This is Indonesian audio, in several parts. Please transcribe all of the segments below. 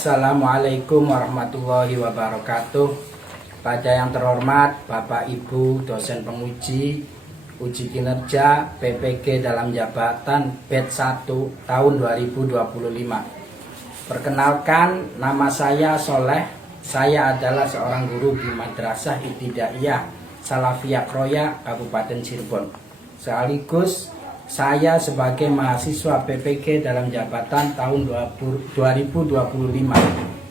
Assalamualaikum warahmatullahi wabarakatuh. Pada yang terhormat Bapak Ibu dosen penguji uji kinerja PPG dalam jabatan batch 1 tahun 2025. Perkenalkan, nama saya Soleh. Saya adalah seorang guru di Madrasah Ibtidaiyah Salafiyah Kroya, Kabupaten Cirebon. Sekaligus saya sebagai mahasiswa PPG dalam jabatan tahun 2025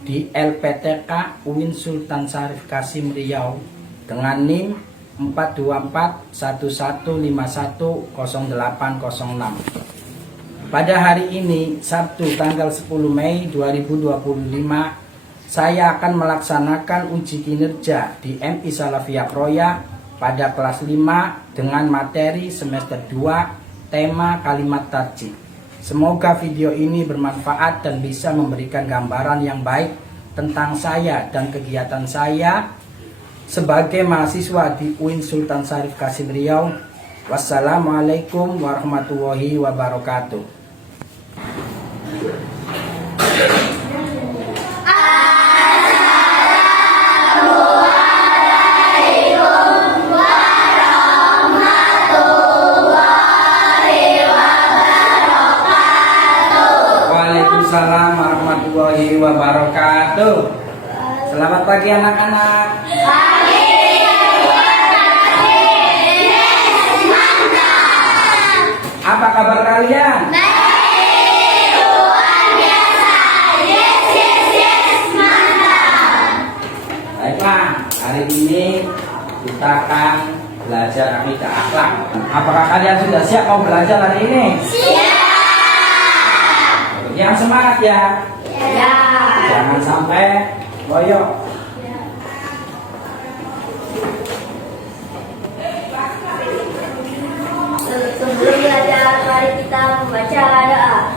di LPTK UIN Sultan Syarif Kasim Riau dengan NIM 42411510806. Pada hari ini, Sabtu tanggal 10 Mei 2025, saya akan melaksanakan uji kinerja di MI Salafiyah Kroya pada kelas 5 dengan materi semester 2 tema kalimat tarjih. Semoga video ini bermanfaat dan bisa memberikan gambaran yang baik tentang saya dan kegiatan saya sebagai mahasiswa di UIN Sultan Syarif Kasim Riau. Wassalamualaikum warahmatullahi wabarakatuh. Waalaikumsalam warahmatullahi wabarakatuh. Selamat pagi anak-anak. Pagi. Apa kabar kalian? Baik, luar biasa. Yes, mantap. Baiklah, hari ini kita akan belajar akidah akhlak. Apakah kalian sudah siap mau belajar hari ini? Siap. Yang semangat ya. Ya. Jangan sampai loyo. Sebelum belajar, mari kita membaca doa.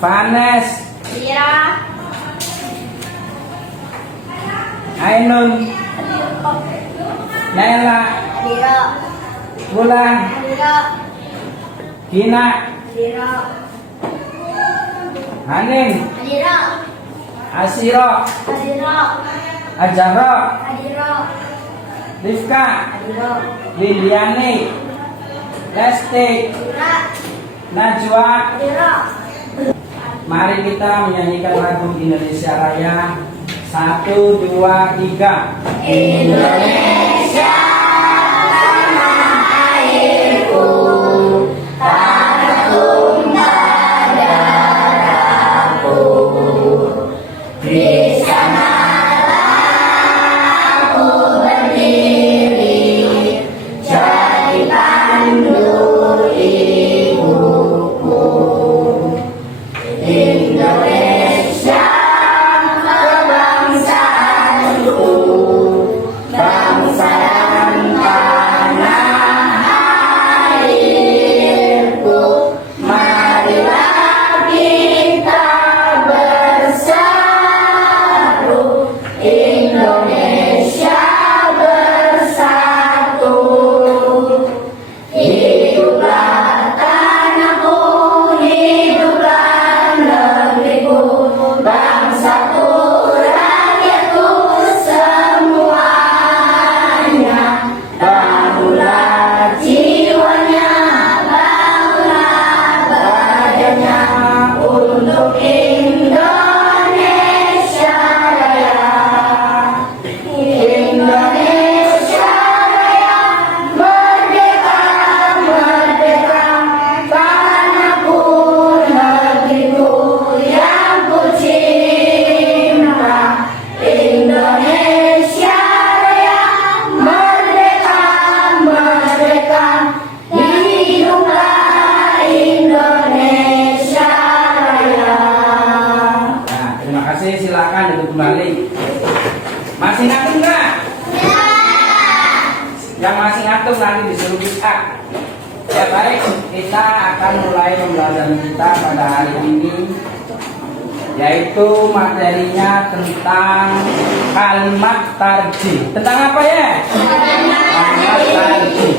Vanes, Adira. Ainun, Nela, Adira. Bulan, Adira. Gina, Adira. Hanin, Adira. Asiro, Adira. Ajaro, Adira. Rifka, Adira. Liliani, Lesti, Adira. Najwa. Adira. Mari kita menyanyikan lagu Indonesia Raya. 1, 2, 3. Indonesia tanah airku, tanah tumpah darahku. Di sanalah aku berdiri, jadi pandu Yang masih ngantuk nanti disuruh bisa. Ya baik, kita akan mulai pembelajaran kita pada hari ini, yaitu materinya tentang kalimat tarjih. Tentang apa ya? Kalimat tarjih.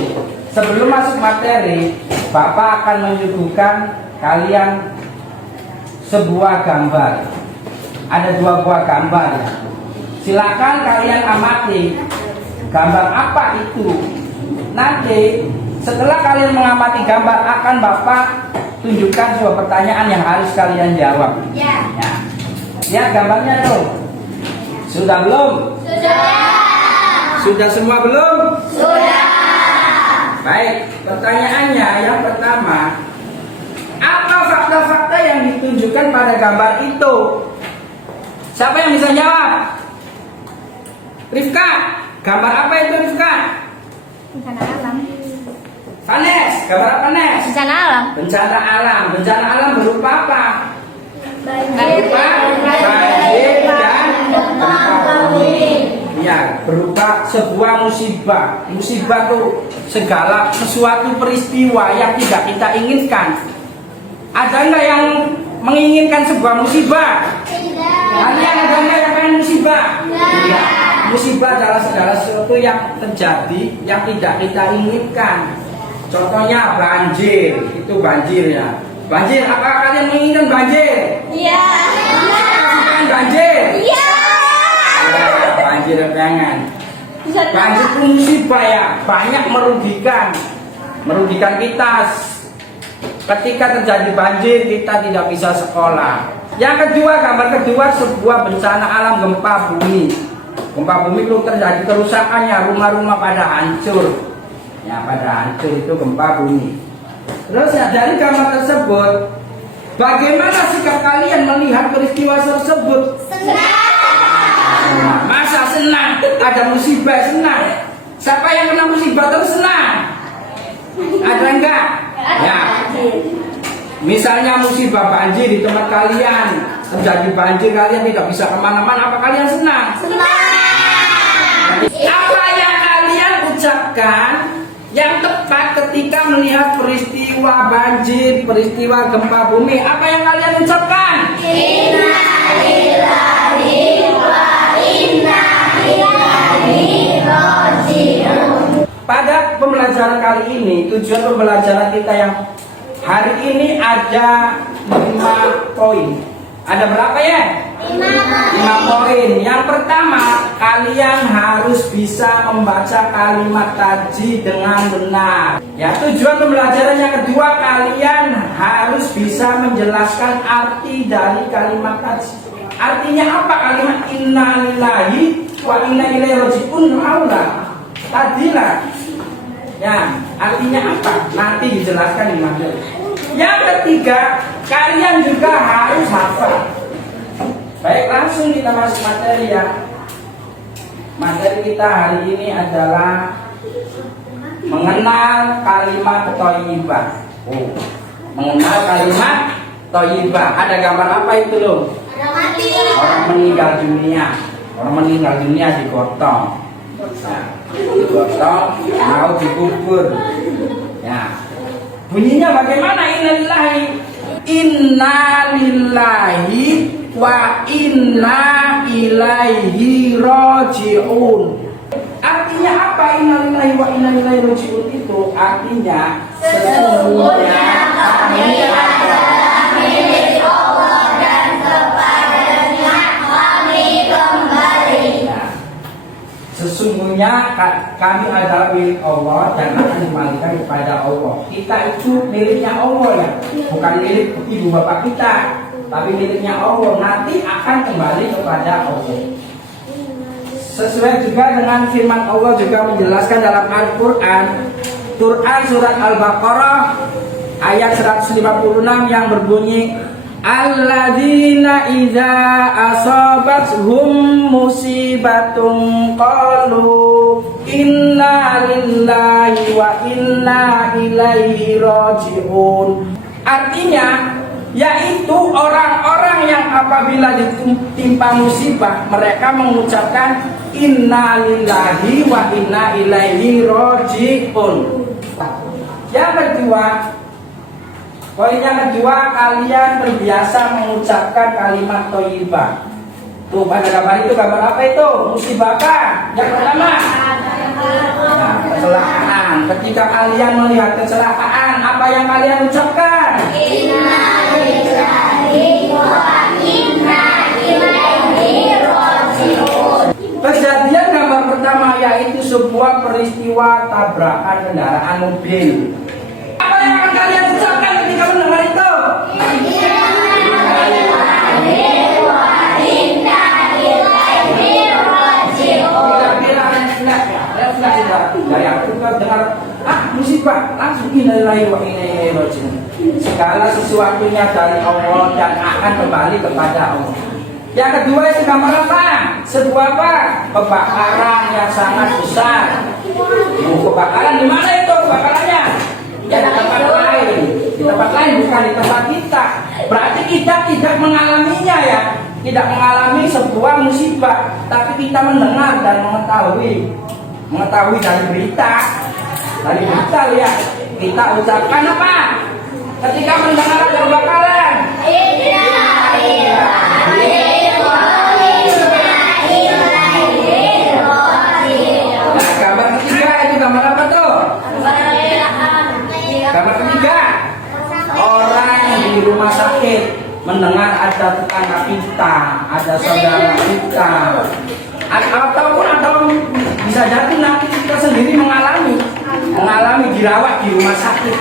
Sebelum masuk materi, Bapak akan menyuguhkan kalian sebuah gambar. Ada 2 buah gambar. Silakan kalian amati gambar apa itu. Nanti setelah kalian mengamati gambar, akan Bapak tunjukkan sebuah pertanyaan yang harus kalian jawab. Ya. Ya. Lihat gambarnya tuh. Sudah belum? Sudah semua belum? Baik, pertanyaannya yang pertama, apa fakta-fakta yang ditunjukkan pada gambar itu? Siapa yang bisa jawab? Rifka, gambar apa itu Rifka? Bencana alam. Vanes, gambar apa Nes? Bencana alam. Bencana alam. Bencana alam berupa apa? Berupa banjir dan gempa bumi. Ya, berupa sebuah musibah. Musibah itu segala sesuatu peristiwa yang tidak kita inginkan. Ada nggak yang menginginkan sebuah musibah? Kalian ada nggak yang pengen musibah? Iya. Musibah adalah segala sesuatu yang terjadi yang tidak kita inginkan. Contohnya banjir, itu banjir ya. Banjir, apakah kalian menginginkan banjir? Iya. Pengen banjir? Iya. Ya, banjir pengen. Banjir itu musibah ya, banyak merugikan kita. Ketika terjadi banjir, kita tidak bisa sekolah. Yang kedua, gambar kedua, sebuah bencana alam gempa bumi. Gempa bumi itu terjadi kerusakannya, rumah-rumah pada hancur. Ya, pada hancur itu gempa bumi. Terus ya, dari gambar tersebut, bagaimana sikap kalian melihat peristiwa tersebut? Senang. Masa senang? Ada musibah senang. Siapa yang kena musibah terus senang? Ada enggak? Ya. Misalnya musibah banjir di tempat kalian, terjadi banjir, kalian tidak bisa kemana-mana, apa kalian senang? Apa yang kalian ucapkan yang tepat ketika melihat peristiwa banjir, peristiwa gempa bumi? Apa yang kalian ucapkan? Innalillahi wa inna ilaihi raji'un. Pada pembelajaran kali ini, tujuan pembelajaran kita yang hari ini ada 5 poin. Ada berapa ya? 5 poin. Yang pertama, kalian harus bisa membaca kalimat tarjih dengan benar. Ya, tujuan pembelajaran yang kedua, kalian harus bisa menjelaskan arti dari kalimat tarjih. Artinya apa kalimat innalillahi wa inna ilaihi raji'un? Aula. Tadilah. Ya, artinya apa? Nanti dijelaskan di materi. Yang ketiga, kalian juga harus hafal. Baik, langsung kita masuk materi ya. Materi kita hari ini adalah mengenal kalimat thayyibah. Oh, mengenal kalimat thayyibah. Ada gambar apa itu loh? Orang meninggal dunia. Orang meninggal dunia digotong. Nah, digotong mau dikubur. Ya. Bunyinya bagaimana? Innalillahi wa inna ilaihi raji'un. Artinya apa innalillahi wa inna ilaihi raji'un itu? Artinya sesungguhnya kami adalah milik Allah dan kepadanya kami kembali. Sesungguhnya kami adalah milik Allah dan akan dikembalikan kepada Allah. Kita itu miliknya Allah ya, bukan milik ibu bapak kita, tapi miliknya Allah. Nanti akan kembali kepada Allah. Sesuai juga dengan firman Allah juga menjelaskan dalam Al-Quran, Quran surat Al-Baqarah ayat 156 yang berbunyi, alladzina idza asabathum musibatun qalu inna lillahi wa inna ilaihi raji'un. Artinya yaitu orang-orang yang apabila ditimpa musibah mereka mengucapkan Inna lillahi wa inna ilaihi roji'un. Yang kedua, poin yang kedua, kalian terbiasa mengucapkan kalimat thayyibah. Tuh, pada gambar itu gambar apa itu? Musibah apa? Yang pertama, nah, kecelakaan. Ketika kalian melihat kecelakaan, apa yang kalian ucapkan? Inna lillahi wa inna ilaihi raji'un. Kejadian gambar pertama yaitu sebuah peristiwa tabrakan kendaraan mobil. Apa yang akan kalian ucapkan ketika mendengar itu? Dari aku dengar musibah langsung innalillahi wa inna ilaihi raji'un. Segala sesuatunya dari Allah dan akan kembali kepada Allah. Yang kedua itu gambar apa? Sebuah apa? Kebakaran yang sangat besar. Kebakaran di mana itu kebakarannya? Ya di tempat lain. Di tempat lain bukan di tempat kita. Berarti kita tidak mengalaminya ya. Tidak mengalami sebuah musibah, tapi kita mendengar dan mengetahui dari berita. Dari berita lihat. Kita ucapkan apa? Ketika mendengar ada kebakaran. Nah, gambar ketiga itu gambar apa tuh? Gambar ketiga, orang yang di rumah sakit mendengar ada tetangga kita, ada saudara kita, atau bisa jadi nanti kita sendiri mengalami dirawat di rumah sakit.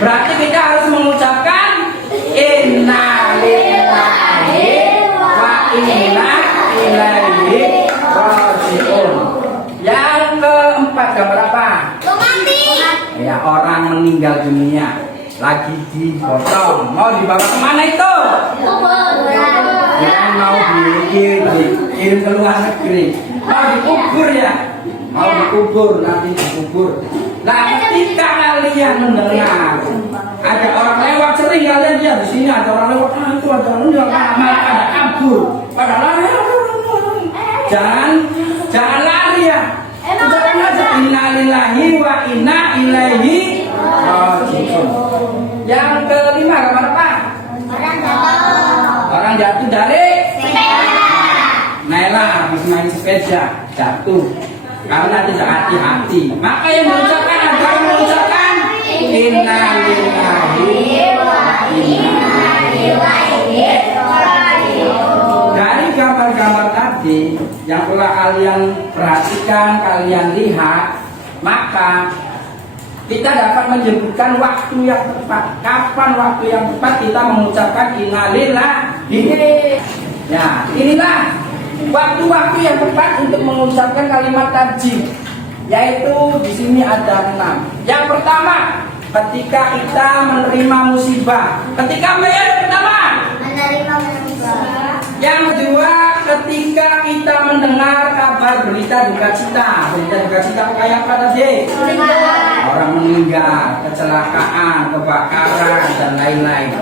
Berarti kita harus mengucapkan inna lillahi wa inna ilaihi raji'un. Yang keempat gambar apa? Ya, orang meninggal dunia lagi dipotong, mau dibawa kemana itu? Ya, mau dikirim ke luar negeri, mau dikubur ya, mau dikubur, nanti dikubur. Nah, ketika kalian mendengar ada orang lewat, sering kalian lihat di sini ada orang lewat, itu ada orang lewat, malah ada kabur, pada lari. Jangan lari ya. Ucapkan aja inna lillahi wa inna ilaihi raji'un. Yang kelima gambar apa? Orang jatuh dari Naila habis main sepeda jatuh karena tidak hati-hati. Maka yang mengucapkan adalah mengucapkan inna lillahi wa inna ilaihi raji'un. Dari gambar-gambar tadi yang telah kalian perhatikan, kalian lihat, maka kita dapat menyebutkan waktu yang tepat. Kapan waktu yang tepat kita mengucapkan inna lillahi. Ya, inilah waktu-waktu yang tepat untuk mengucapkan kalimat tadi. Yaitu di sini ada 6. Yang pertama, ketika kita menerima musibah. Ketika yang pertama Menerima musibah. Yang kedua, ketika kita mendengar kabar berita duka cita. Berita duka cita kayak apa tadi? Orang meninggal, kecelakaan, kebakaran, dan lain-lain.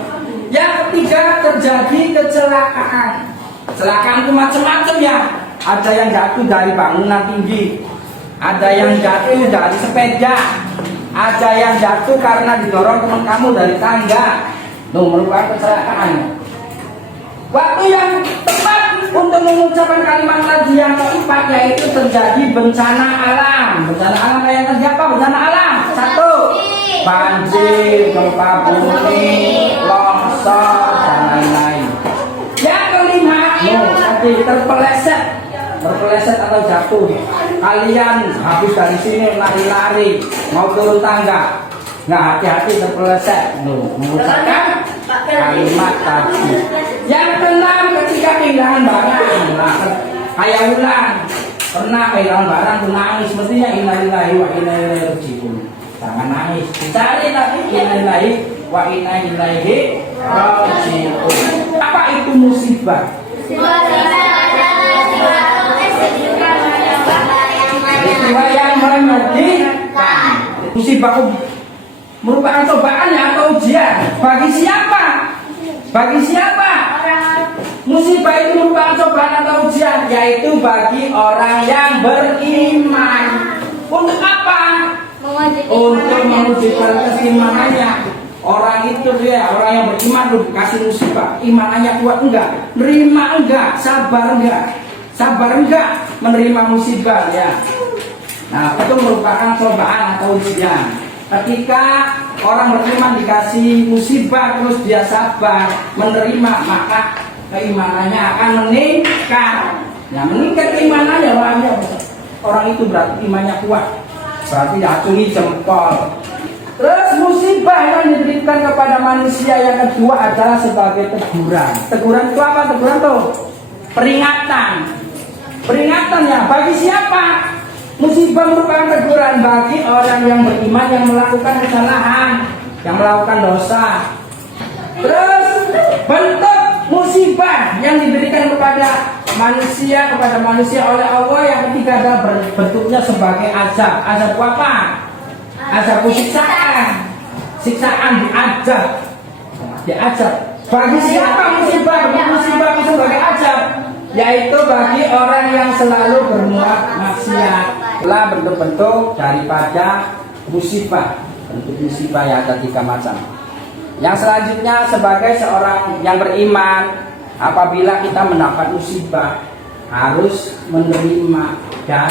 Yang ketiga, terjadi kecelakaan. Kecelakaan itu macam-macam ya. Ada yang jatuh dari bangunan tinggi, ada yang jatuh dari sepeda, ada yang jatuh karena didorong teman kamu dari tangga. Itu merupakan kecelakaan. Waktu yang tepat untuk mengucapkan kalimat tadi yang keempat yaitu terjadi bencana alam. Bencana alam kayak tadi apa? Bencana alam. 1. Banjir, gempa bumi, longsor, dan lain-lain. Yang kelima, tadi terpeleset atau jatuh. Kalian habis dari sini lari-lari mau turun tangga, nggak hati-hati terpeleset. Mengucapkan kalimat tadi. Yang keenam, ketika kehilangan barang, kayak ulang pernah kehilangan barang tuh nangis, mestinya innalillahi wa inna ilaihi raji'un. Jangan nangis, dicari lagi innalillahi wa inna ilaihi raji'un. Apa itu musibah? Peristiwa yang menyedihkan. Musibah merupakan cobaan atau ujian bagi siapa? Bagi siapa? Musibah itu merupakan cobaan atau ujian, yaitu bagi orang yang beriman. Untuk apa? Untuk menguji keimanannya. Orang itu ya, orang yang beriman lu dikasih musibah, imanannya kuat enggak? Nerima enggak? Sabar enggak? Sabar enggak menerima musibah ya? Nah, itu merupakan cobaan atau ujian. Ketika orang beriman dikasih musibah terus dia sabar menerima, maka keimanannya akan meningkat. Ya, meningkat keimanannya orang itu berarti imannya kuat. Berarti acungi jempol. Terus musibah yang diberikan kepada manusia yang kedua adalah sebagai teguran. Teguran itu apa? Teguran tuh peringatan. Peringatan ya bagi siapa? Musibah merupakan teguran bagi orang yang beriman yang melakukan kesalahan, yang melakukan dosa. Terus bentuk musibah yang diberikan kepada manusia oleh Allah yang ketiga adalah bentuknya sebagai azab. Azab apa? Azab siksaan. Siksaan diazab. Bagi siapa musibah? Musibah itu sebagai azab, yaitu bagi orang yang selalu berbuat maksiat. Itulah bentuk-bentuk daripada musibah. Bentuk musibah yang ada 3 macam. Yang selanjutnya sebagai seorang yang beriman, apabila kita mendapat musibah harus menerima dan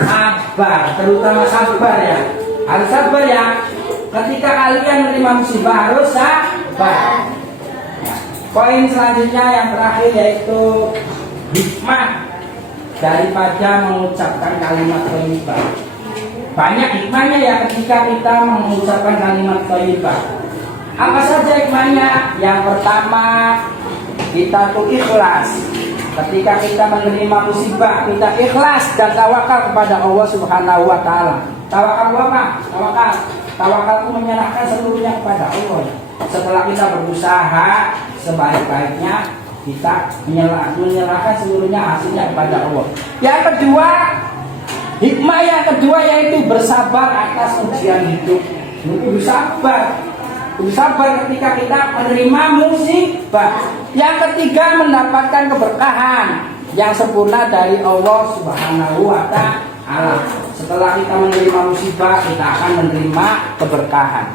sabar, terutama sabar ya. Harus sabar ya. Ketika kalian menerima musibah harus sabar. Poin selanjutnya yang terakhir yaitu hikmah daripada mengucapkan kalimat thayyibah. Banyak hikmahnya ya ketika kita mengucapkan kalimat thayyibah. Apa saja hikmahnya? Yang pertama, kita tuh ikhlas. Ketika kita menerima musibah, kita ikhlas dan tawakal kepada Allah Subhanahu wa taala. Tawakal apa? Tawakal itu menyerahkan seluruhnya kepada Allah. Setelah kita berusaha sebaik-baiknya, kita menyerahkan seluruhnya hasilnya kepada Allah. Yang kedua, hikmah yang kedua yaitu bersabar atas ujian hidup. Bersabar ketika kita menerima musibah. Yang ketiga, mendapatkan keberkahan yang sempurna dari Allah Subhanahu wa taala. Setelah kita menerima musibah, kita akan menerima keberkahan.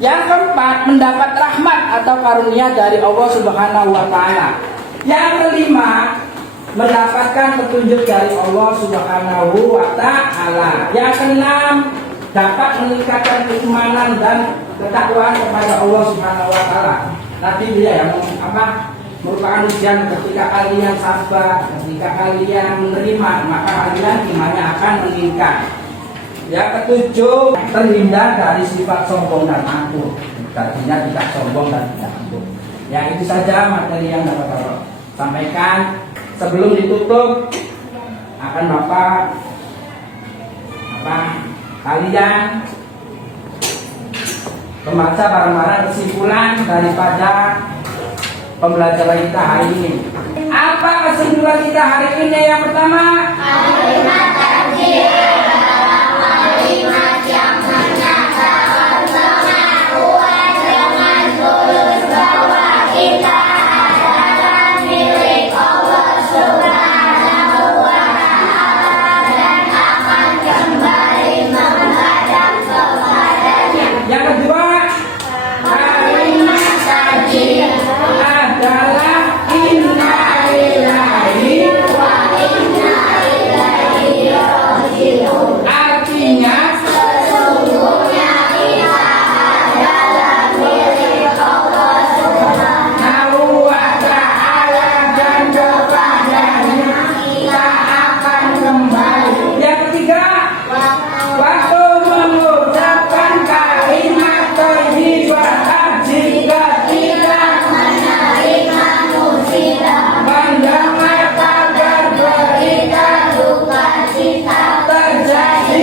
Yang keempat, mendapat rahmat atau karunia dari Allah Subhanahu wa taala. Yang kelima, mendapatkan petunjuk dari Allah Subhanahu wa taala. Yang keenam, dapat meningkatkan keimanan dan ketakwaan kepada Allah Subhanahu wa taala. Nanti dia yang merupakan ujian ketika kalian sabar, ketika kalian menerima, maka kalian imannya akan meningkat. Yang ketujuh, terhindar dari sifat sombong dan angkuh. Artinya tidak sombong dan tidak angkuh. Ya, itu saja materi yang dapat Bapak sampaikan. Sebelum ditutup, akan Bapak kalian membaca barang-barang kesimpulan daripada pembelajaran kita hari ini. Apa kesimpulan kita hari ini? Yang pertama, kalimat takdir adalah kalimat yang menyatakan pengakuan dengan tulus bahwa kita adalah milik Allah Subhanahu wa taala dan akan kembali menghadap kepadanya. Yang kedua, kalimat takdir adalah inna lillahi wa inna ilaihi raji'un. Artinya sesungguhnya kita adalah milik Allah Subhanahu wa taala dan kepadanya kita akan kembali. Yang ketiga, waktu mengucapkan kalimat thayyibah jika tidak menerima musibah, mendengar kabar berita duka cita terjadi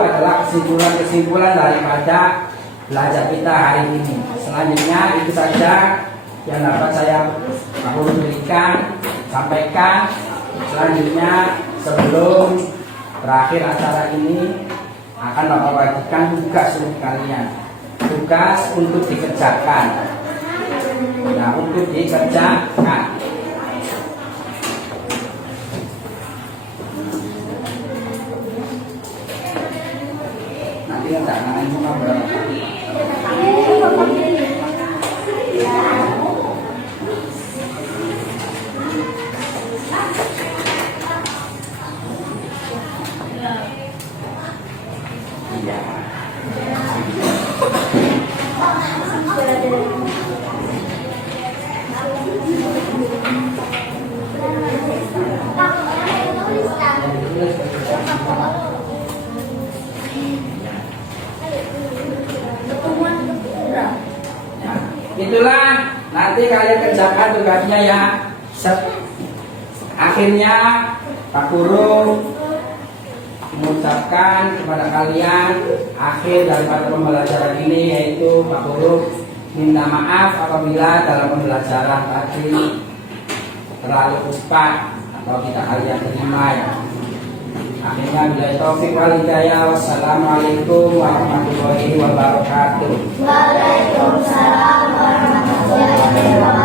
adalah kesimpulan-kesimpulan daripada belajar kita hari ini. Selanjutnya itu saja yang dapat saya berikan, sampaikan. Selanjutnya sebelum berakhir acara ini akan Bapak bagikan tugas untuk kalian. Tugas untuk dikerjakan. Nah, untuk dikerjakan. Nanti enggak nanti muka berapa? Iya. Itulah nanti kalian kerjakan tugasnya ya. Akhirnya Pak Guru mengucapkan kepada kalian akhir daripada pembelajaran ini, yaitu Pak Guru minta maaf apabila dalam pembelajaran tadi terlalu cepat atau tidak kalian terima ya. Akhirnya bila taufik wal hidayah. Wassalamualaikum warahmatullahi wabarakatuh. Waalaikumsalam warahmatullahi wabarakatuh.